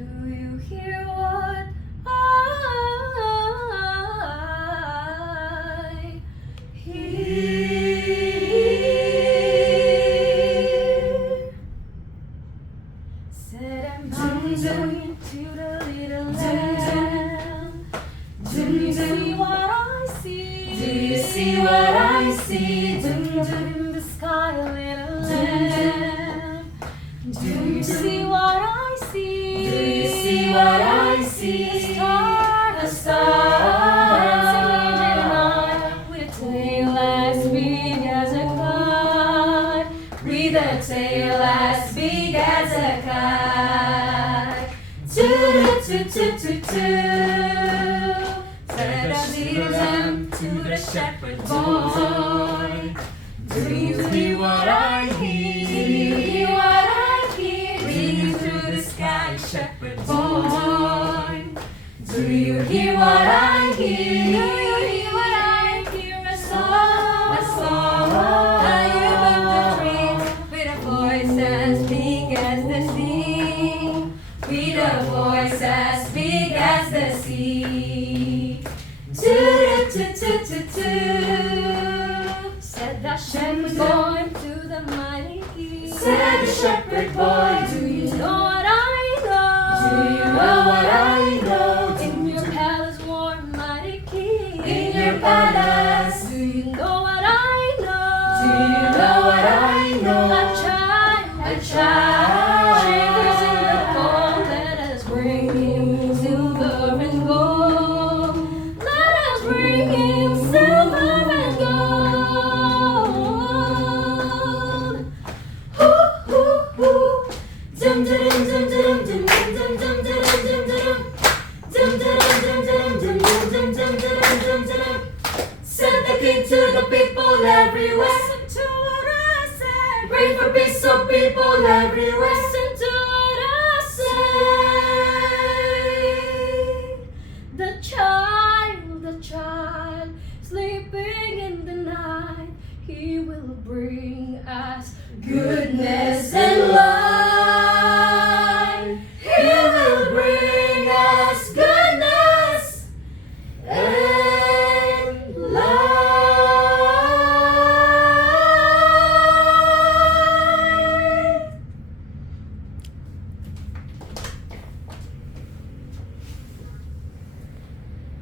Do you hear what I hear? Said I'm going to the little lamb. Do you see what I see? Do you see what I see? In the sky, a little lamb. Do you see what I see? Do you see what I see? A star, with a tail as big as a kite, with a tail as big as a kite. Said a little lamb to the shepherd boy. Do you hear what I hear? Do you hear what I hear? Ringing through the sky, shepherd boy. Do you hear what I hear? Do you hear what I hear? A song, high above the trees, with a voice as big as the sea, with a voice as big as the sea. Said the shepherd boy to the mighty king. Said the shepherd boy, do you know what I know? Do you know what I know? In your palace, warm mighty king. In your palace, do you know what I know? Do you know what I know? A child, shivers in the cold. Let us bring him silver and gold. Let us bring him silver and gold. Hoo hoo hoo. Dum dum dum dum dum dum dum dum dum dum dum dum dum dum. Send the king to the people everywhere. Listen to what I say. Pray for peace so people everywhere. Listen to what I say. The child, sleeping in the night. He will bring us goodness.